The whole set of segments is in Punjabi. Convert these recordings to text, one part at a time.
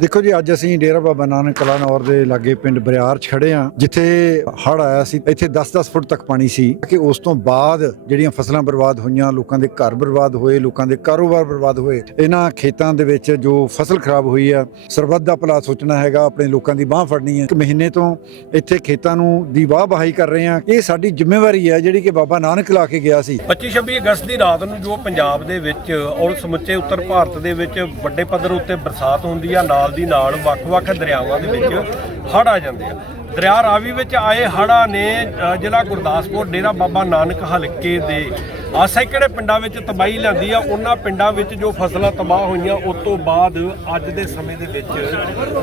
ਦੇਖੋ ਜੀ, ਅੱਜ ਅਸੀਂ ਡੇਰਾ ਬਾਬਾ ਨਾਨਕ ਕਲਾਨੌਰ ਦੇ ਲਾਗੇ ਪਿੰਡ ਬਰਿਆਰ 'ਚ ਖੜੇ ਆ ਜਿੱਥੇ ਹੜ ਆਇਆ ਸੀ। ਇੱਥੇ 10-10 ਫੁੱਟ ਤੱਕ ਪਾਣੀ ਸੀ ਕਿ ਉਸ ਤੋਂ ਬਾਅਦ ਜਿਹੜੀਆਂ ਫਸਲਾਂ ਬਰਬਾਦ ਹੋਈਆਂ, ਲੋਕਾਂ ਦੇ ਘਰ ਬਰਬਾਦ ਹੋਏ, ਲੋਕਾਂ ਦੇ ਕਾਰੋਬਾਰ ਬਰਬਾਦ ਹੋਏ, ਇਹਨਾਂ ਖੇਤਾਂ ਦੇ ਵਿੱਚ ਜੋ ਫਸਲ ਖਰਾਬ ਹੋਈ ਆ, ਸਰਬੱਤ ਦਾ ਭਲਾ ਸੋਚਣਾ ਹੈਗਾ, ਆਪਣੇ ਲੋਕਾਂ ਦੀ ਬਾਹ ਫੜਨੀ ਹੈ ਇੱਕ ਮਹੀਨੇ ਤੋਂ ਇੱਥੇ ਖੇਤਾਂ ਨੂੰ ਦੀ ਵਾਹ ਬਹਾਈ ਕਰ ਰਹੇ ਆ ਇਹ ਸਾਡੀ ਜ਼ਿੰਮੇਵਾਰੀ ਹੈ, ਜਿਹੜੀ ਕਿ ਬਾਬਾ ਨਾਨਕ ਲਾ ਕੇ ਗਿਆ ਸੀ। 25-26 ਅਗਸਤ ਦੀ ਰਾਤ ਨੂੰ ਜੋ ਪੰਜਾਬ ਦੇ ਵਿੱਚ ਔਰ ਸਮੁੱਚੇ ਉੱਤਰ ਭਾਰਤ ਦੇ ਵਿੱਚ ਵੱਡੇ ਪੱਧਰ ਉੱਤੇ ਬਰਸਾਤ ਹੁੰਦੀ ਆ, ਨਾਲ ਦੀ ਨਾਲ ਵੱਖ-ਵੱਖ ਦਰਿਆਵਾਂ ਦੇ ਵਿੱਚ ਹੜ੍ਹ ਆ ਜਾਂਦੇ ਆ। ਦਰਿਆ ਰਾਵੀ ਵਿੱਚ ਆਏ ਹੜ੍ਹਾਂ ਨੇ ਜ਼ਿਲ੍ਹਾ ਗੁਰਦਾਸਪੁਰ, ਡੇਰਾ ਬਾਬਾ ਨਾਨਕ ਹਲਕੇ ਦੇ। ਆ ਸੈਂਕੜੇ ਪਿੰਡਾਂ ਵਿੱਚ ਤਬਾਹੀ ਲਿਆਂਦੀ ਆ? ਉਹਨਾਂ ਪਿੰਡਾਂ ਵਿੱਚ ਜੋ ਫਸਲਾਂ ਤਬਾਹ ਹੋਈਆਂ, ਉਸ ਤੋਂ ਬਾਅਦ ਅੱਜ ਦੇ ਸਮੇਂ ਦੇ ਵਿੱਚ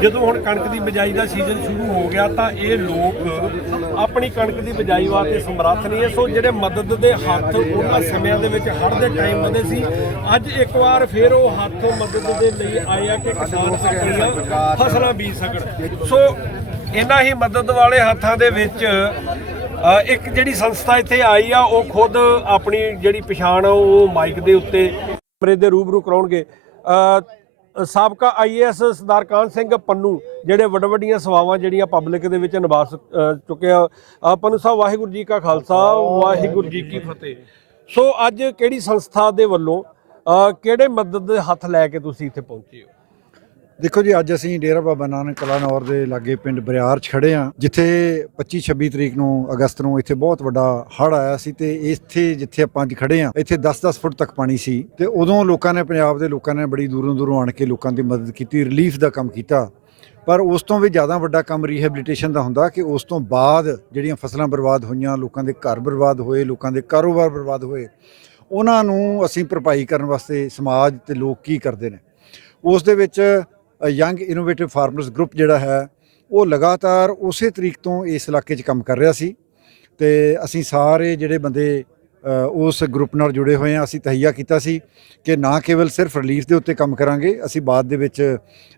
ਜਦੋਂ ਹੁਣ ਕਣਕ ਦੀ ਬਿਜਾਈ ਦਾ ਸੀਜ਼ਨ ਸ਼ੁਰੂ ਹੋ ਗਿਆ, ਤਾਂ ਇਹ ਲੋਕ ਆਪਣੀ ਕਣਕ ਦੀ ਬਿਜਾਈ ਵਾਸਤੇ ਸਮਰੱਥ ਨਹੀਂ ਹੈ ਸੋ ਜਿਹੜੇ ਮਦਦ ਦੇ ਹੱਥ ਉਹਨਾਂ ਸਮਿਆਂ ਦੇ ਵਿੱਚ ਹੜ੍ਹ ਦੇ ਟਾਈਮ ਵਧੇ ਸੀ, ਅੱਜ ਇੱਕ ਵਾਰ ਫਿਰ ਉਹ ਹੱਥ ਮਦਦ ਦੇ ਲਈ ਆਏ ਆ ਕਿ ਕਿਸਾਨ ਸਕੀਆਂ ਫਸਲਾਂ ਬੀਜ ਸਕਣ। ਸੋ ਇਹਨਾਂ ਹੀ ਮਦਦ ਵਾਲੇ ਹੱਥਾਂ ਦੇ ਵਿੱਚ ਇੱਕ ਜਿਹੜੀ ਸੰਸਥਾ ਇੱਥੇ ਆਈ ਆ ਉਹ ਖੁਦ ਆਪਣੀ ਜਿਹੜੀ ਪਛਾਣ ਆ ਉਹ ਮਾਈਕ ਦੇ ਉੱਤੇ ਕੈਮਰੇ ਦੇ ਰੂਬਰੂ ਕਰਾਉਣਗੇ। ਅ, ਸਾਬਕਾ ਆਈਏਐਸ ਸਰਦਾਰ ਕਾਨ ਸਿੰਘ ਪੰਨੂ ਜਿਹੜੇ ਵੱਡ ਵੱਡੀਆਂ ਸੇਵਾਵਾਂ ਜਿਹੜੀਆਂ ਪਬਲਿਕ ਦੇ ਵਿੱਚ ਨਿਭਾ ਸਕ- ਚੁੱਕੇ ਆ। ਪੰਨੂ ਸਾਹਿਬ ਵਾਹਿਗੁਰੂ ਜੀ ਕਾ ਖਾਲਸਾ ਵਾਹਿਗੁਰੂ ਜੀ ਕੀ ਫਤਿਹ। ਸੋ ਅੱਜ ਕਿਹੜੀ ਸੰਸਥਾ ਦੇ ਵੱਲੋਂ ਕਿਹੜੇ ਮਦਦ ਦੇ ਹੱਥ ਲੈ ਕੇ ਤੁਸੀਂ ਇੱਥੇ ਪਹੁੰਚੇ ਹੋ? ਦੇਖੋ ਜੀ, ਅੱਜ ਅਸੀਂ ਡੇਰਾ ਬਾਬਾ ਨਾਨਕ ਕਲਾਨੌਰ ਦੇ ਲਾਗੇ ਪਿੰਡ ਬਰਿਆਰ 'ਚ ਖੜੇ ਆ ਜਿੱਥੇ 25-26 ਤਰੀਕ ਨੂੰ ਅਗਸਤ ਨੂੰ ਇੱਥੇ ਬਹੁਤ ਵੱਡਾ ਹੜ੍ਹ ਆਇਆ ਸੀ ਤੇ ਇੱਥੇ ਜਿੱਥੇ ਆਪਾਂ ਅੱਜ ਖੜੇ ਆ ਇੱਥੇ 10-10 ਫੁੱਟ ਤੱਕ ਪਾਣੀ ਸੀ ਤੇ ਉਦੋਂ ਲੋਕਾਂ ਨੇ, ਪੰਜਾਬ ਦੇ ਲੋਕਾਂ ਨੇ ਬੜੀ ਦੂਰੋਂ ਦੂਰੋਂ ਆਣ ਕੇ ਲੋਕਾਂ ਦੀ ਮਦਦ ਕੀਤੀ ਰਿਲੀਫ ਦਾ ਕੰਮ ਕੀਤਾ। ਪਰ ਉਸ ਤੋਂ ਵੀ ਜ਼ਿਆਦਾ ਵੱਡਾ ਕੰਮ ਰੀਹੈਬਿਲਿਟੇਸ਼ਨ ਦਾ ਹੁੰਦਾ ਕਿ ਉਸ ਤੋਂ ਬਾਅਦ ਜਿਹੜੀਆਂ ਫਸਲਾਂ ਬਰਬਾਦ ਹੋਈਆਂ, ਲੋਕਾਂ ਦੇ ਘਰ ਬਰਬਾਦ ਹੋਏ, ਲੋਕਾਂ ਦੇ ਕਾਰੋਬਾਰ ਬਰਬਾਦ ਹੋਏ, ਉਹਨਾਂ ਨੂੰ ਅਸੀਂ ਭਰਪਾਈ ਕਰਨ ਵਾਸਤੇ ਸਮਾਜ ਤੇ ਲੋਕ ਕੀ ਕਰਦੇ ਨੇ? ਉਸ ਦੇ ਵਿੱਚ ਯੰਗ ਇਨੋਵੇਟਿਵ ਫਾਰਮਰਸ ਗਰੁੱਪ ਜਿਹੜਾ ਹੈ, ਉਹ ਲਗਾਤਾਰ ਉਸੇ ਤਰੀਕ ਤੋਂ ਇਸ ਇਲਾਕੇ 'ਚ ਕੰਮ ਕਰ ਰਿਹਾ ਸੀ ਤੇ ਅਸੀਂ ਸਾਰੇ ਜਿਹੜੇ ਬੰਦੇ ਉਸ ਗਰੁੱਪ ਨਾਲ ਜੁੜੇ ਹੋਏ ਆ ਅਸੀਂ ਤਹਈਆ ਕੀਤਾ ਸੀ ਕਿ ਨਾ ਕੇਵਲ ਸਿਰਫ ਰਿਲੀਫ ਦੇ ਉੱਤੇ ਕੰਮ ਕਰਾਂਗੇ, ਅਸੀਂ ਬਾਅਦ ਦੇ ਵਿੱਚ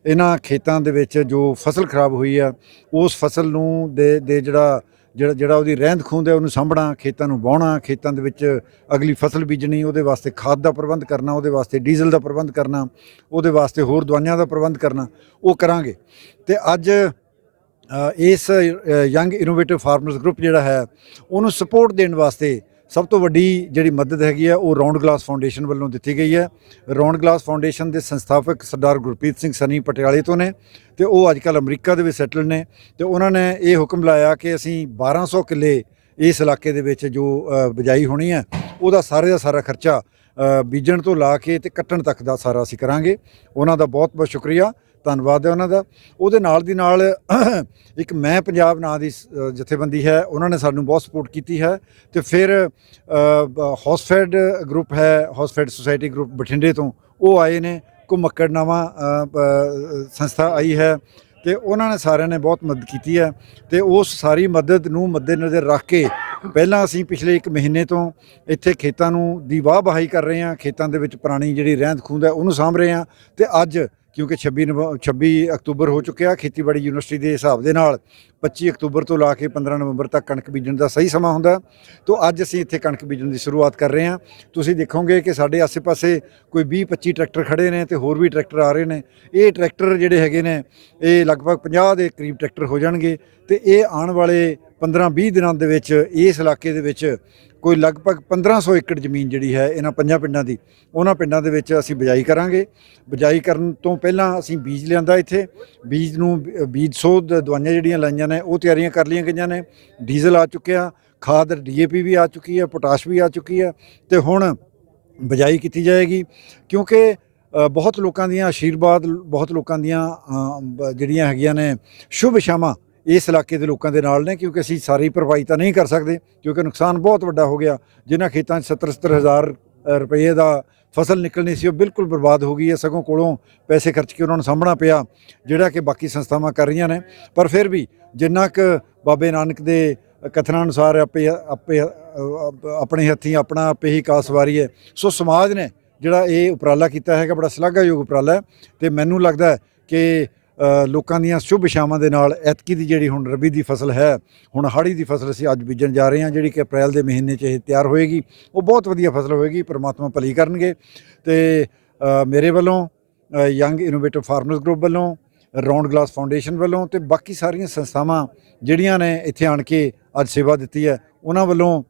ਇਹਨਾਂ ਖੇਤਾਂ ਦੇ ਵਿੱਚ ਜੋ ਫਸਲ ਖਰਾਬ ਹੋਈ ਆ, ਉਸ ਫਸਲ ਨੂੰ ਦੇ ਦੇ ਜਿਹੜਾ ਜਿਹੜਾ ਜਿਹੜਾ ਉਹਦੀ ਰਹਿੰਦ ਖੂੰਹਦ ਹੈ, ਉਹਨੂੰ ਸਾਂਭਣਾ, ਖੇਤਾਂ ਨੂੰ ਵਾਹੁਣਾ, ਖੇਤਾਂ ਦੇ ਵਿੱਚ ਅਗਲੀ ਫਸਲ ਬੀਜਣੀ, ਉਹਦੇ ਵਾਸਤੇ ਖਾਦ ਦਾ ਪ੍ਰਬੰਧ ਕਰਨਾ, ਉਹਦੇ ਵਾਸਤੇ ਡੀਜ਼ਲ ਦਾ ਪ੍ਰਬੰਧ ਕਰਨਾ, ਉਹਦੇ ਵਾਸਤੇ ਹੋਰ ਦਵਾਈਆਂ ਦਾ ਪ੍ਰਬੰਧ ਕਰਨਾ, ਉਹ ਕਰਾਂਗੇ। ਤੇ ਅੱਜ ਇਸ ਯੰਗ ਇਨੋਵੇਟਿਵ ਫਾਰਮਰਸ ਗਰੁੱਪ ਜਿਹੜਾ ਹੈ, ਉਹਨੂੰ ਸਪੋਰਟ ਦੇਣ ਵਾਸਤੇ ਸਭ ਤੋਂ ਵੱਡੀ ਜਿਹੜੀ ਮਦਦ ਹੈਗੀ ਹੈ ਉਹ ਰਾਉਂਡ ਗਲਾਸ ਫਾਊਂਡੇਸ਼ਨ ਵੱਲੋਂ ਦਿੱਤੀ ਗਈ ਹੈ। ਰਾਉਂਡ ਗਲਾਸ ਫਾਊਂਡੇਸ਼ਨ ਦੇ ਸੰਸਥਾਪਕ ਸਰਦਾਰ ਗੁਰਪ੍ਰੀਤ ਸਿੰਘ ਸਨੀ ਪਟਿਆਲੇ ਤੋਂ ਨੇ ਤੇ ਉਹ ਅੱਜ ਕੱਲ੍ਹ ਅਮਰੀਕਾ ਦੇ ਵਿੱਚ ਸੈਟਲ ਨੇ ਤੇ ਉਹਨਾਂ ਨੇ ਇਹ ਹੁਕਮ ਲਾਇਆ ਕਿ ਅਸੀਂ 1200 ਕਿੱਲੇ ਇਸ ਇਲਾਕੇ ਦੇ ਵਿੱਚ ਜੋ ਅ, ਬਿਜਾਈ ਹੋਣੀ ਹੈ ਉਹਦਾ ਸਾਰੇ ਦਾ ਸਾਰਾ ਖਰਚਾ ਬੀਜਣ ਤੋਂ ਲਾ ਕੇ ਤੇ ਕੱਟਣ ਤੱਕ ਦਾ ਸਾਰਾ ਅਸੀਂ ਕਰਾਂਗੇ। ਉਹਨਾਂ ਦਾ ਬਹੁਤ ਬਹੁਤ ਸ਼ੁਕਰੀਆ ਧੰਨਵਾਦ ਹੈ ਉਹਨਾਂ ਦਾ। ਉਹਦੇ ਨਾਲ ਦੀ ਨਾਲ ਇੱਕ ਮੈਂ ਪੰਜਾਬ ਨਾਂ ਦੀ ਸ- ਜਥੇਬੰਦੀ ਹੈ। ਉਹਨਾਂ ਨੇ ਸਾਨੂੰ ਬਹੁਤ ਸਪੋਰਟ ਕੀਤੀ ਹੈ। ਤੇ ਫਿਰ ਹੌਸਫੈਡ ਗਰੁੱਪ ਹੈ ਹੌਸਫੈਡ ਸੁਸਾਇਟੀ ਗਰੁੱਪ ਬਠਿੰਡੇ ਤੋਂ। ਉਹ ਆਏ ਨੇ ਘੁਮੱਕੜ ਨਾਵਾਂ ਸੰਸਥਾ ਆਈ ਹੈ। ਤੇ ਉਹਨਾਂ ਨੇ ਸਾਰਿਆਂ ਨੇ ਬਹੁਤ ਮਦਦ ਕੀਤੀ ਹੈ। ਤੇ ਉਸ ਸਾਰੀ ਮਦਦ ਨੂੰ ਮੱਦੇਨਜ਼ਰ ਰੱਖ ਕੇ ਪਹਿਲਾਂ ਅਸੀਂ ਪਿਛਲੇ 1 ਮਹੀਨੇ ਤੋਂ ਇੱਥੇ ਖੇਤਾਂ ਨੂੰ ਦੀ ਵਾਹ ਬਹਾਈ ਕਰ ਰਹੇ ਹਾਂ। ਖੇਤਾਂ ਦੇ ਵਿੱਚ ਪੁਰਾਣੀ ਜਿਹੜੀ ਰਹਿੰਦ ਖੂੰਹਦ ਹੈ, ਉਹਨੂੰ ਸਾਂਭ ਰਹੇ ਹਾਂ। ਤੇ ਅੱਜ ਕਿਉਂਕਿ 26 ਨਵੰ 26 ਅਕਤੂਬਰ ਹੋ ਚੁੱਕਿਆ, ਖੇਤੀਬਾੜੀ ਯੂਨੀਵਰਸਿਟੀ ਦੇ ਹਿਸਾਬ ਦੇ ਨਾਲ 25 ਅਕਤੂਬਰ ਤੋਂ ਲਾ ਕੇ 15 ਨਵੰਬਰ ਤੱਕ ਕਣਕ ਬੀਜਣ ਦਾ ਸਹੀ ਸਮਾਂ ਹੁੰਦਾ। ਤੋਂ ਅੱਜ ਅਸੀਂ ਇੱਥੇ ਕਣਕ ਬੀਜਣ ਦੀ ਸ਼ੁਰੂਆਤ ਕਰ ਰਹੇ ਹਾਂ। ਤੁਸੀਂ ਦੇਖੋਗੇ ਕਿ ਸਾਡੇ ਆਸ-ਪਾਸੇ ਕੋਈ 20-25 ਟਰੈਕਟਰ ਖੜੇ ਨੇ ਤੇ ਹੋਰ ਵੀ ਟਰੈਕਟਰ ਆ ਰਹੇ ਨੇ। ਇਹ ਟਰੈਕਟਰ ਜਿਹੜੇ ਹੈਗੇ ਨੇ, ਇਹ ਲਗਭਗ 50 ਦੇ ਕਰੀਬ ਟਰੈਕਟਰ ਹੋ ਜਾਣਗੇ ਤੇ ਇਹ ਆਉਣ ਵਾਲੇ 15-20 ਦਿਨਾਂ ਦੇ ਵਿੱਚ ਇਸ ਇਲਾਕੇ ਦੇ ਵਿੱਚ ਕੋਈ ਲਗਭਗ 1500 ਏਕੜ ਜ਼ਮੀਨ ਜਿਹੜੀ ਹੈ ਇਹਨਾਂ ਪੰਜਾਂ ਪਿੰਡਾਂ ਦੀ, ਉਹਨਾਂ ਪਿੰਡਾਂ ਦੇ ਵਿੱਚ ਅਸੀਂ ਬਿਜਾਈ ਕਰਾਂਗੇ। ਬਿਜਾਈ ਕਰਨ ਤੋਂ ਪਹਿਲਾਂ ਅਸੀਂ ਬੀਜ ਲਿਆਂਦਾ ਇੱਥੇ। ਬੀਜ ਨੂੰ, ਬੀਜ ਸੋਧ ਦਵਾਈਆਂ ਜਿਹੜੀਆਂ ਲਾਈਆਂ ਨੇ, ਉਹ ਤਿਆਰੀਆਂ ਕਰ ਲਈਆਂ ਗਈਆਂ ਨੇ। ਡੀਜ਼ਲ ਆ ਚੁੱਕਿਆ, ਖਾਦ ਡੀਏਪੀ ਵੀ ਆ ਚੁੱਕੀ ਹੈ, ਪੋਟਾਸ਼ ਵੀ ਆ ਚੁੱਕੀ ਹੈ ਤੇ ਹੁਣ ਬਿਜਾਈ ਕੀਤੀ ਜਾਏਗੀ ਕਿਉਂਕਿ ਬਹੁਤ ਲੋਕਾਂ ਦੀਆਂ ਆਸ਼ੀਰਵਾਦ ਬਹੁਤ ਲੋਕਾਂ ਦੀਆਂ ਜਿਹੜੀਆਂ ਹੈਗੀਆਂ ਨੇ, ਸ਼ੁਭ ਸ਼ਾਮਾਂ ਇਸ ਇਲਾਕੇ ਦੇ ਲੋਕਾਂ ਦੇ ਨਾਲ ਨੇ ਕਿਉਂਕਿ ਅਸੀਂ ਸਾਰੀ ਭਰਪਾਈ ਤਾਂ ਨਹੀਂ ਕਰ ਸਕਦੇ ਕਿਉਂਕਿ ਨੁਕਸਾਨ ਬਹੁਤ ਵੱਡਾ ਹੋ ਗਿਆ। ਜਿਨ੍ਹਾਂ ਖੇਤਾਂ 'ਚ 70 70 ਹਜ਼ਾਰ ਅ, ਰੁਪਏ ਦਾ ਫਸਲ ਨਿਕਲਣੀ ਸੀ ਉਹ ਬਿਲਕੁਲ ਬਰਬਾਦ ਹੋ ਗਈ ਹੈ। ਸਗੋਂ ਕੋਲੋਂ ਪੈਸੇ ਖਰਚ ਕੇ ਉਹਨਾਂ ਨੂੰ ਸਾਂਭਣਾ ਪਿਆ ਜਿਹੜਾ ਕਿ ਬਾਕੀ ਸੰਸਥਾਵਾਂ ਕਰ ਰਹੀਆਂ ਨੇ। ਪਰ ਫਿਰ ਵੀ ਜਿੰਨਾ ਕੁ ਬਾਬੇ ਨਾਨਕ ਦੇ ਕਥਨਾਂ ਅਨੁਸਾਰ ਆਪੇ ਆਪੇ ਆਪਣੇ ਹੱਥੀਂ ਆਪਣਾ ਆਪੇ ਹੀ ਕਾਸ ਵਾਰੀ ਹੈ ਸੋ ਸਮਾਜ ਨੇ ਜਿਹੜਾ ਇਹ ਉਪਰਾਲਾ ਕੀਤਾ ਹੈਗਾ ਬੜਾ ਸ਼ਲਾਘਾਯੋਗ ਉਪਰਾਲਾ ਹੈ। ਤੇ ਮੈਨੂੰ ਲੱਗਦਾ ਕਿ ਲੋਕਾਂ ਦੀਆਂ ਸ਼ੁਭ ਇਛਾਵਾਂ ਦੇ ਨਾਲ ਐਤਕੀ ਦੀ ਜਿਹੜੀ ਹੁਣ ਰਬੀ ਦੀ ਫਸਲ ਹੈ, ਹੁਣ ਹਾੜੀ ਦੀ ਫਸਲ ਅਸੀਂ ਅੱਜ ਬੀਜਣ ਜਾ ਰਹੇ ਹਾਂ, ਜਿਹੜੀ ਕਿ ਅਪ੍ਰੈਲ ਦੇ ਮਹੀਨੇ 'ਚ ਇਹ ਤਿਆਰ ਹੋਏਗੀ। ਉਹ ਬਹੁਤ ਵਧੀਆ ਫਸਲ ਹੋਏਗੀ, ਪਰਮਾਤਮਾ ਭਲੀ ਕਰਨਗੇ। ਤੇ ਮੇਰੇ ਵੱਲੋਂ ਯੰਗ ਇਨੋਵੇਟਿਵ ਫਾਰਮਰਸ ਗਰੁੱਪ ਵੱਲੋਂ ਰਾਉਂਡ ਗਲਾਸ ਫਾਊਂਡੇਸ਼ਨ ਵੱਲੋਂ ਤੇ ਬਾਕੀ ਸਾਰੀਆਂ ਸੰਸਥਾਵਾਂ ਜਿਹੜੀਆਂ ਨੇ ਇੱਥੇ ਆਣ ਕੇ ਅੱਜ ਸੇਵਾ ਦਿੱਤੀ ਹੈ, ਉਹਨਾਂ ਵੱਲੋਂ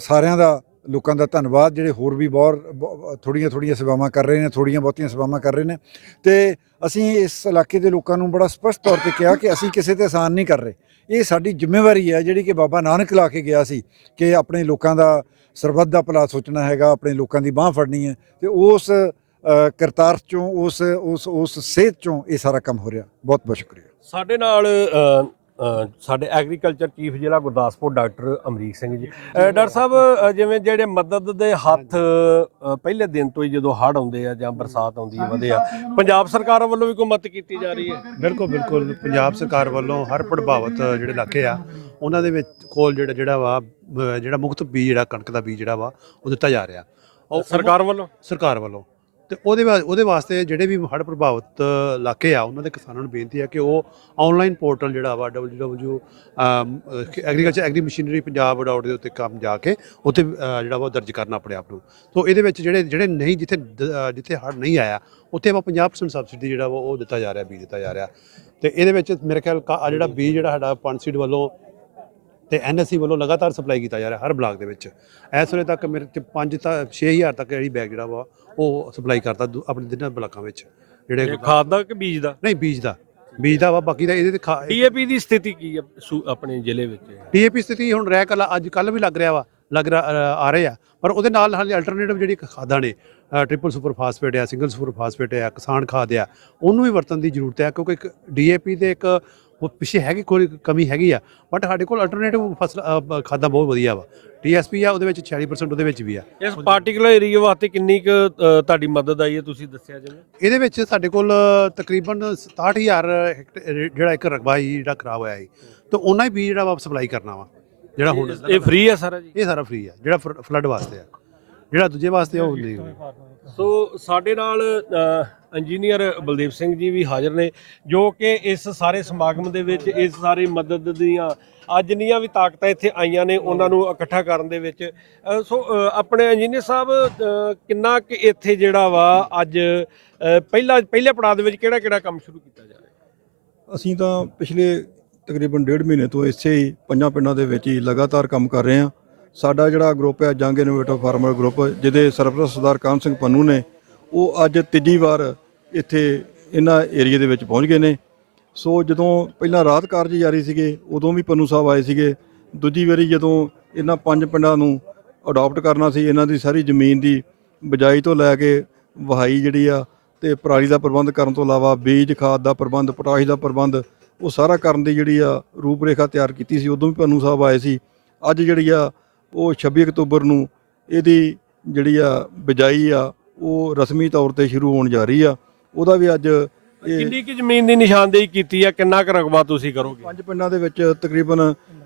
ਸਾਰਿਆਂ ਦਾ ਲੋਕਾਂ ਦਾ ਧੰਨਵਾਦ ਜਿਹੜੇ ਹੋਰ ਵੀ ਬਹੁਤ ਥੋੜੀਆਂ ਥੋੜੀਆਂ ਸੇਵਾਵਾਂ ਕਰ ਰਹੇ ਨੇ ਥੋੜੀਆਂ ਬਹੁਤੀਆਂ ਸੇਵਾਵਾਂ ਕਰ ਰਹੇ ਨੇ। ਤੇ ਅਸੀਂ ਇਸ ਇਲਾਕੇ ਦੇ ਲੋਕਾਂ ਨੂੰ ਬੜਾ ਸਪਸ਼ਟ ਤੌਰ ਤੇ ਕਿਹਾ ਕਿ ਅਸੀਂ ਕਿਸੇ ਤੇ ਆਸਾਨ ਨਹੀਂ ਕਰ ਰਹੇ। ਇਹ ਸਾਡੀ ਜ਼ਿੰਮੇਵਾਰੀ ਹੈ ਜਿਹੜੀ ਕਿ ਬਾਬਾ ਨਾਨਕ ਲਾ ਕੇ ਗਿਆ ਸੀ ਕਿ ਆਪਣੇ ਲੋਕਾਂ ਦਾ ਸਰਬੱਤ ਦਾ ਭਲਾ ਸੋਚਣਾ ਹੈਗਾ ਆਪਣੇ ਲੋਕਾਂ ਦੀ ਬਾਹ ਫੜਨੀ ਹੈ ਤੇ ਉਸ ਅ, ਕਰਤਾਰ ਚੋਂ ਉਸ ਉਸ ਉਸ ਸੇਧ ਚੋਂ ਇਹ ਸਾਰਾ ਕੰਮ ਹੋ ਰਿਹਾ। ਬਹੁਤ ਬਹੁਤ ਸ਼ੁਕਰੀਆ। ਸਾਡੇ ਨਾਲ ਸਾਡੇ ਐਗਰੀਕਲਚਰ ਚੀਫ ਜ਼ਿਲ੍ਹਾ ਗੁਰਦਾਸਪੁਰ ਡਾਕਟਰ ਅਮਰੀਕ ਸਿੰਘ ਜੀ। ਡਾਕਟਰ ਸਾਹਿਬ ਜਿਵੇਂ ਜਿਹੜੇ ਮਦਦ ਦੇ ਹੱਥ ਪਹਿਲੇ ਦਿਨ ਤੋਂ ਹੀ ਜਦੋਂ ਹੜ੍ਹ ਆਉਂਦੇ ਆ ਜਾਂ ਬਰਸਾਤ ਆਉਂਦੀ ਹੈ ਵਧੇ ਆ ਪੰਜਾਬ ਸਰਕਾਰ ਵੱਲੋਂ ਵੀ ਕੋਈ ਮਦਦ ਕੀਤੀ ਜਾ ਰਹੀ ਹੈ? ਬਿਲਕੁਲ ਬਿਲਕੁਲ। ਪੰਜਾਬ ਸਰਕਾਰ ਵੱਲੋਂ ਹਰ ਪ੍ਰਭਾਵਿਤ ਜਿਹੜੇ ਇਲਾਕੇ ਆ ਉਹਨਾਂ ਦੇ ਵਿੱਚ ਕੋਲ ਜਿਹੜਾ ਜਿਹੜਾ ਵਾ ਜਿਹੜਾ ਮੁਕਤ ਬੀਜ ਜਿਹੜਾ ਕਣਕ ਦਾ ਬੀਜ ਜਿਹੜਾ ਵਾ ਉਹ ਦਿੱਤਾ ਜਾ ਰਿਹਾ। ਉਹ ਸਰਕਾਰ ਵੱਲੋਂ? ਸਰਕਾਰ ਵੱਲੋਂ। ਤੇ ਉਹਦੇ ਵਾ- ਉਹਦੇ ਵਾਸਤੇ ਜਿਹੜੇ ਵੀ ਹੜ੍ਹ ਪ੍ਰਭਾਵਿਤ ਇਲਾਕੇ ਆ ਉਹਨਾਂ ਦੇ ਕਿਸਾਨਾਂ ਨੂੰ ਬੇਨਤੀ ਹੈ ਕਿ ਉਹ ਆਨਲਾਈਨ ਪੋਰਟਲ ਜਿਹੜਾ ਵਾ www agriculture agri machinery Punjab dot ਦੇ ਉੱਤੇ ਕੰਮ ਜਾ ਕੇ ਉੱਥੇ ਅਹ, ਜਿਹੜਾ ਵਾ ਉਹ ਦਰਜ ਕਰਨਾ ਆਪਣੇ ਆਪ ਨੂੰ। ਸੋ ਇਹਦੇ ਵਿੱਚ ਜਿਹੜੇ ਜਿਹੜੇ ਨਹੀਂ ਜਿੱਥੇ ਦ- ਅਹ, ਜਿੱਥੇ ਹੜ੍ਹ ਨਹੀਂ ਆਇਆ ਉੱਥੇ ਆਪਾਂ 50% ਸਬਸਿਡੀ ਜਿਹੜਾ ਵਾ ਉਹ ਦਿੱਤਾ ਜਾ ਰਿਹਾ ਬੀਜ ਦਿੱਤਾ ਜਾ ਰਿਹਾ। ਤੇ ਇਹਦੇ ਵਿੱਚ ਮੇਰੇ ਖਿਆਲ ਕਾ- ਆਹ ਜਿਹੜਾ ਬੀਜ ਜਿਹੜਾ ਸਾਡਾ ਪੰਸੀਡ ਵੱਲੋਂ ਤੇ ਐਨਐਸਸੀ ਵੱਲੋਂ ਲਗਾਤਾਰ ਸਪਲਾਈ ਕੀਤਾ ਜਾ ਰਿਹਾ ਹਰ ਬਲਾਕ ਦੇ ਵਿੱਚ। ਇਸ ਵੇਲੇ ਤੱਕ ਮੇਰੇ ਤੇ 5 ਤਾਂ 6000 ਤੱਕ ਜਿਹੜੀ ਬੈਗ ਜਿਹੜਾ ਵਾ ਉਹ ਸਪਲਾਈ ਕਰਤਾ ਦੂ- ਆਪਣੇ ਦਿਨਾਂ ਬਲਾਕਾਂ ਵਿੱਚ। ਜਿਹੜੇ ਇਹ ਖਾਦ ਦਾ ਕਿ ਬੀਜ ਦਾ? ਨਹੀਂ ਬੀਜ ਦਾ। ਬੀਜ ਦਾ ਵਾ ਬਾਕੀ ਦਾ ਇਹਦੇ ਤੇ ਡੀਏਪੀ ਦੀ ਸਥਿਤੀ ਕੀ ਹੈ ਸੂ- ਆਪਣੇ ਜ਼ਿਲ੍ਹੇ ਵਿੱਚ? ਡੀਏਪੀ ਸਥਿਤੀ ਹੁਣ ਰਹਿ ਕੱਲ ਅੱਜ ਕੱਲ ਵੀ ਲੱਗ ਰਿਹਾ ਵਾ ਲੱਗ ਰਿਹਾ ਅ, ਆ ਰਹੇ ਆ। ਪਰ ਉਹਦੇ ਨਾਲ ਹਾਲੇ ਅਲਟਰਨੇਟਿਵ ਜਿਹੜੀ ਖਾਦਾਂ ਨੇ ਟ੍ਰਿਪਲ ਸੁਪਰ ਫਾਸਫੇਟ ਆ ਸਿੰਗਲ ਸੁਪਰ ਫਾਸਫੇਟ ਆ ਕਿਸਾਨ ਖਾਦ ਆ ਉਹਨੂੰ ਵੀ ਵਰਤਣ ਦੀ ਜ਼ਰੂਰਤ ਹੈ ਕਿਉਂਕਿ ਇੱਕ ਡੀਏਪੀ ਦੇ ਇੱਕ ਉਹ ਪਿੱਛੇ ਹੈਗੀ ਕੋਈ ਕਮੀ ਹੈਗੀ ਆ ਬਟ ਸਾਡੇ ਕੋਲ ਅਲਟਰਨੇਟਿਵ ਫਸਲ ਖਾਦਾਂ ਬਹੁਤ ਵਧੀਆ ਵਾ। ਟੀਐਸਪੀ ਆ ਉਹਦੇ ਵਿੱਚ 46% ਉਹਦੇ ਵਿੱਚ ਵੀ ਆ। ਇਸ ਪਾਰਟਿਕੂਲਰ ਏਰੀਆ ਵਾਸਤੇ ਕਿੰਨੀ ਕੁ ਤੁਹਾਡੀ ਮਦਦ ਆਈ ਹੈ ਤੁਸੀਂ ਦੱਸਿਆ ਜਿਵੇਂ? ਇਹਦੇ ਵਿੱਚ ਸਾਡੇ ਕੋਲ ਤਕਰੀਬਨ 67000 ਹੈਕਟੇਅਰ ਜਿਹੜਾ ਇੱਕ ਰਕਬਾ ਸੀ ਜਿਹੜਾ ਖਰਾਬ ਹੋਇਆ ਸੀ। ਤੇ ਉਹਨਾਂ ਹੀ ਬੀਜ ਜਿਹੜਾ ਵਾ ਸਪਲਾਈ ਕਰਨਾ ਵਾ ਜਿਹੜਾ ਹੁਣ ਇਹ ਫ੍ਰੀ ਹੈ ਸਾਰਾ ਜੀ? ਇਹ ਸਾਰਾ ਫ੍ਰੀ ਆ ਜਿਹੜਾ ਫਲੱਡ ਵਾਸਤੇ ਆ। ਜਿਹੜਾ ਦੂਜੇ ਵਾਸਤੇ ਆ ਉਹ ਨਹੀਂ ਸੋ ਸਾਡੇ ਨਾਲ ਇੰਜੀਨੀਅਰ ਬਲਦੇਵ ਸਿੰਘ ਜੀ ਵੀ ਹਾਜ਼ਰ ਨੇ, ਜੋ ਕਿ ਇਸ ਸਾਰੇ ਸਮਾਗਮ ਦੇ ਵਿੱਚ ਇਸ ਸਾਰੀ ਮਦਦ ਦੀਆਂ ਅੱਜ ਨੀਆਂ ਵੀ ਤਾਕਤਾਂ ਇੱਥੇ ਆਈਆਂ ਨੇ, ਉਹਨਾਂ ਨੂੰ ਇਕੱਠਾ ਕਰਨ ਦੇ ਵਿੱਚ। ਸੋ ਆਪਣੇ ਇੰਜੀਨੀਅਰ ਸਾਹਿਬ ਕਿੰਨਾ ਕਿ ਇੱਥੇ ਜਿਹੜਾ ਵਾ ਅੱਜ ਪਹਿਲਾ, ਪਹਿਲੇ ਪੜਾਅ ਦੇ ਵਿੱਚ ਕਿਹੜਾ ਕਿਹੜਾ ਕੰਮ ਸ਼ੁਰੂ ਕੀਤਾ ਜਾ ਰਿਹਾ? ਅਸੀਂ ਤਾਂ ਪਿਛਲੇ ਤਕਰੀਬਨ ਡੇਢ ਮਹੀਨੇ ਤੋਂ ਇਸੇ ਹੀ ਪੰਜਾਂ ਪਿੰਡਾਂ ਦੇ ਵਿੱਚ ਹੀ ਲਗਾਤਾਰ ਕੰਮ ਕਰ ਰਹੇ ਹਾਂ। ਸਾਡਾ ਜਿਹੜਾ ਗਰੁੱਪ ਹੈ, ਜੰਗ ਇਨੋਵੇਟਿਵ ਫਾਰਮਰ ਗਰੁੱਪ, ਜਿਹਦੇ ਸਰਪ੍ਰਸਤ ਸਰਦਾਰ ਕਾਮ ਸਿੰਘ ਪੰਨੂ ਨੇ, ਉਹ ਅੱਜ ਤੀਜੀ ਵਾਰ ਇੱਥੇ ਇਹਨਾਂ ਏਰੀਆ ਦੇ ਵਿੱਚ ਪਹੁੰਚ ਗਏ ਨੇ। ਸੋ ਜਦੋਂ ਪਹਿਲਾਂ ਰਾਤ ਕਾਰਜ ਜਾਰੀ ਸੀਗੇ, ਉਦੋਂ ਵੀ ਪੰਨੂ ਸਾਹਿਬ ਆਏ ਸੀਗੇ। ਦੂਜੀ ਵਾਰੀ ਜਦੋਂ ਇਹਨਾਂ ਪੰਜ ਪਿੰਡਾਂ ਨੂੰ ਅਡਾਪਟ ਕਰਨਾ ਸੀ, ਇਹਨਾਂ ਦੀ ਸਾਰੀ ਜ਼ਮੀਨ ਦੀ ਬਜਾਈ ਤੋਂ ਲੈ ਕੇ ਵਹਾਈ ਜਿਹੜੀ ਆ ਤੇ ਪਰਾਲੀ ਦਾ ਪ੍ਰਬੰਧ ਕਰਨ ਤੋਂ ਇਲਾਵਾ ਬੀਜ, ਖਾਦ ਦਾ ਪ੍ਰਬੰਧ, ਪੋਟਾਸ਼ ਦਾ ਪ੍ਰਬੰਧ, ਉਹ ਸਾਰਾ ਕਰਨ ਦੀ ਜਿਹੜੀ ਆ ਰੂਪਰੇਖਾ ਤਿਆਰ ਕੀਤੀ ਸੀ। ਉਦੋਂ ਵੀ ਪੰਨੂ ਸਾਹਿਬ ਆਏ ਸੀ। ਅੱਜ ਜਿਹੜੀ ਆ ਉਹ 26 ਅਕਤੂਬਰ ਨੂੰ ਇਹਦੀ ਜਿਹੜੀ ਆ ਬਿਜਾਈ ਆ, ਉਹ ਰਸਮੀ ਤੌਰ ਤੇ ਸ਼ੁਰੂ ਹੋਣ ਜਾ ਰਹੀ ਆ। ਉਹਦਾ ਵੀ ਅੱਜ ਇਹ ਕਿੰਨੀ ਕਿ ਜ਼ਮੀਨ ਦੀ ਨਿਸ਼ਾਨਦੇਹੀ ਕੀਤੀ ਹੈ ਕਿੰਨਾ ਕੁ ਰਕਬਾ ਤੁਸੀਂ ਕਰੋਗੇ? ਪੰਜ ਪਿੰਡਾਂ ਦੇ ਵਿੱਚ ਤਕਰੀਬਨ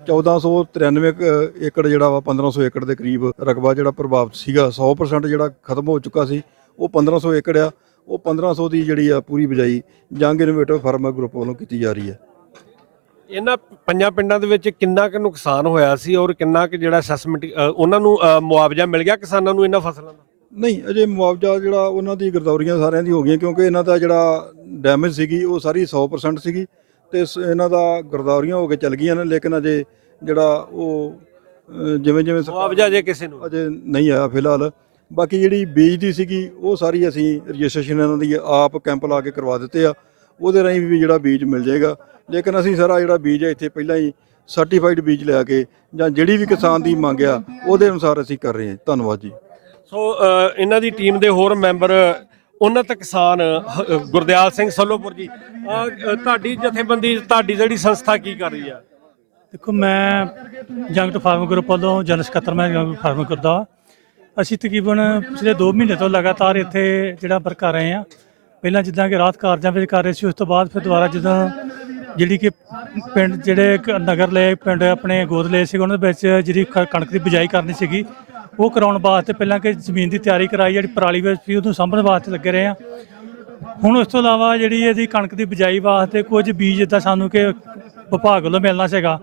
1493 ਕੁ ਏਕੜ ਜਿਹੜਾ ਵਾ 1500 ਏਕੜ ਦੇ ਕਰੀਬ ਰਕਬਾ ਜਿਹੜਾ ਪ੍ਰਭਾਵਿਤ ਸੀਗਾ। 100% ਜਿਹੜਾ ਖਤਮ ਹੋ ਚੁੱਕਾ ਸੀ ਉਹ 1500 ਏਕੜ ਆ। ਉਹ 1500 ਦੀ ਜਿਹੜੀ ਆ ਪੂਰੀ ਬਿਜਾਈ ਜੰਗ ਇਨੋਵੇਟਿਵ ਫਾਰਮਰ ਗਰੁੱਪ ਵੱਲੋਂ ਕੀਤੀ ਜਾ ਰਹੀ ਹੈ ਇਹਨਾਂ ਪੰਜਾਂ ਪਿੰਡਾਂ ਦੇ ਵਿੱਚ ਕਿੰਨਾ ਕੁ ਨੁਕਸਾਨ ਹੋਇਆ ਸੀ ਔਰ ਕਿੰਨਾ ਕੁ ਜਿਹੜਾ ਅਸੈਸਮੈਂਟ ਉਹਨਾਂ ਨੂੰ ਅ, ਮੁਆਵਜ਼ਾ ਮਿਲ ਗਿਆ ਕਿਸਾਨਾਂ ਨੂੰ ਇਹਨਾਂ ਫਸਲਾਂ ਦਾ? ਨਹੀਂ ਅਜੇ ਮੁਆਵਜ਼ਾ ਜਿਹੜਾ ਉਹਨਾਂ ਦੀ ਗਰਦੌਰੀਆਂ ਸਾਰਿਆਂ ਦੀ ਹੋ ਗਈਆਂ ਕਿਉਂਕਿ ਇਹਨਾਂ ਦਾ ਜਿਹੜਾ ਡੈਮੇਜ ਸੀਗੀ ਉਹ ਸਾਰੀ 100% ਸੀਗੀ ਤੇ ਸ- ਇਹਨਾਂ ਦਾ ਗਰਦੌਰੀਆਂ ਹੋ ਕੇ ਚੱਲ ਗਈਆਂ ਨੇ ਲੇਕਿਨ ਅਜੇ ਜਿਹੜਾ ਉਹ ਅ, ਜਿਵੇਂ ਜਿਵੇਂ ਸਰਕਾਰ- ਮੁਆਵਜ਼ਾ ਜੇ ਕਿਸੇ ਨੂੰ ਅਜੇ ਨਹੀਂ ਆਇਆ ਫਿਲਹਾਲ। ਬਾਕੀ ਜਿਹੜੀ ਬੀਜ ਦੀ ਸੀਗੀ ਉਹ ਸਾਰੀ ਅਸੀਂ ਰਜਿਸਟ੍ਰੇਸ਼ਨ ਇਹਨਾਂ ਦੀ ਆਪ ਕੈਂਪ ਲਾ ਕੇ ਕਰਵਾ ਦਿੱਤੇ ਆ ਉਹਦੇ ਰਾਹੀਂ ਵੀ ਜਿਹੜਾ ਬੀਜ ਮਿਲ ਜਾਏਗਾ। ਲੇਕਿਨ ਅਸੀਂ ਸਾਰਾ ਜਿਹੜਾ ਬੀਜ ਹੈ ਇੱਥੇ ਪਹਿਲਾਂ ਹੀ ਸਰਟੀਫਾਈਡ ਬੀਜ ਲਿਆ ਕੇ ਜਾਂ ਜਿਹੜੀ ਵੀ ਕਿਸਾਨ ਦੀ ਮੰਗ ਆ ਉਹਦੇ ਅਨੁਸਾਰ ਅਸੀਂ ਕਰ ਰਹੇ ਹਾਂ। ਧੰਨਵਾਦ ਜੀ। ਸੋ ਅ, ਇਹਨਾਂ ਦੀ ਟੀਮ ਦੇ ਹੋਰ ਮੈਂਬਰ ਉન્નਤ ਕਿਸਾਨ ਹ- ਗੁਰਦਿਆਲ ਸਿੰਘ ਸੱਲੋਪੁਰ ਜੀ ਅ, ਅ, ਤੁਹਾਡੀ ਜਥੇਬੰਦੀ ਤੁਹਾਡੀ ਜਿਹੜੀ ਸੰਸਥਾ ਕੀ ਕਰ ਰਹੀ ਆ? ਦੇਖੋ ਮੈਂ ਜੰਗਟ ਫਾਰਮ ਗਰੁੱਪ ਵੱਲੋਂ ਜਨ ਸਕੱਤਰ ਮੈਂ ਜੰਗਟ ਫਾਰਮ ਕਰਦਾ। ਅਸੀਂ ਤਕਰੀਬਨ ਪਿਛਲੇ 2 ਮਹੀਨੇ ਤੋਂ ਲਗਾਤਾਰ ਇੱਥੇ ਜਿਹੜਾ ਵਰਕ ਕਰ ਰਹੇ ਹਾਂ। ਪਹਿਲਾਂ ਜਿੱਦਾਂ ਕਿ ਰਾਤ ਕਾਰਜਾਂ ਵਿੱਚ ਕਰ ਰਹੇ ਸੀ ਉਸ ਤੋਂ ਬਾਅਦ ਫਿਰ ਦੁਬਾਰਾ ਜਦੋਂ ਜਿਹੜੀ ਕਿ ਪਿੰਡ ਜਿਹੜੇ ਇੱਕ ਨਗਰ ਲਏ ਪਿੰਡ ਆਪਣੇ ਗੋਦ ਲਏ ਸੀ ਉਹਨਾਂ ਦੇ ਵਿੱਚ ਜਿਹੜੀ ਕ- ਕਣਕ ਦੀ ਬਿਜਾਈ ਕਰਨੀ ਸੀਗੀ। ਉਹ ਕਰਾਉਣ ਵਾਸਤੇ ਪਹਿਲਾਂ ਕਿ ਜ਼ਮੀਨ ਦੀ ਤਿਆਰੀ ਕਰਾਈ, ਜਿਹੜੀ ਪਰਾਲੀ ਵਿੱਚ ਸੀ, ਉਹਨੂੰ ਸਾਂਭਣ ਵਾਸਤੇ ਲੱਗੇ ਰਹੇ ਆ। ਹੁਣ ਉਸ ਤੋਂ ਇਲਾਵਾ ਜਿਹੜੀ ਇਹਦੀ ਕਣਕ ਦੀ ਬਿਜਾਈ ਵਾਸਤੇ ਕੁਝ ਬੀਜ ਜਿੱਦਾਂ ਸਾਨੂੰ ਕਿ ਵਿਭਾਗ ਵੱਲੋਂ ਮਿਲਣਾ ਸੀਗਾ,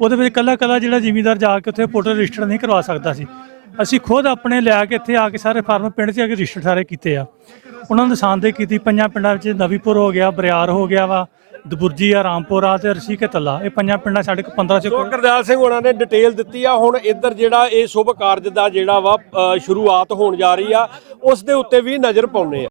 ਉਹਦੇ ਵਿੱਚ ਕੱਲਾ ਕੱਲਾ ਜਿਹੜਾ ਜ਼ਿਮੀਂਦਾਰ ਜਾ ਕੇ ਉੱਥੇ ਪੋਰਟਲ ਰਜਿਸਟਰ ਨਹੀਂ ਕਰਵਾ ਸਕਦਾ ਸੀ। ਅਸੀਂ ਖੁਦ ਆਪਣੇ ਲਿਆ ਕੇ ਇੱਥੇ ਆ ਕੇ ਸਾਰੇ ਫਾਰਮ ਪਿੰਡ 'ਚ ਆ ਕੇ ਰਜਿਸਟਰ ਸਾਰੇ ਕੀਤੇ ਆ। ਉਹਨਾਂ ਨੂੰ ਨਿਸ਼ਾਨਦੇਹੀ ਕੀਤੀ, ਪੰਜਾਂ ਪਿੰਡਾਂ ਵਿੱਚ ਨਵੀਪੁਰ ਹੋ ਗਿਆ, ਬਰਿਆਰ ਹੋ ਗਿਆ ਵਾ ਦਬੁਰਜੀ ਆ ਰਾਮਪੁਰ ਆ ਤੇ ਰਸੀਕੇ ਤਲਾ ਇਹ ਪੰਜਾਂ ਪਿੰਡਾਂ ਸਾਡੇ ਕੋਲ 15 ਚ ਸੋ ਗੁਰਦਿਆਲ ਸਿੰਘ ਹੋਣਾ ਨੇ ਡਿਟੇਲ ਦਿੱਤੀ ਆ ਹੁਣ ਇੱਧਰ ਜਿਹੜਾ ਇਹ ਸ਼ੁਭ ਕਾਰਜ ਦਾ ਜਿਹੜਾ ਵਾ ਅ, ਸ਼ੁਰੂਆਤ ਹੋਣ ਜਾ ਰਹੀ ਆ ਉਸ ਦੇ ਉੱਤੇ ਵੀ ਨਜ਼ਰ ਪਾਉਣੇ ਆ।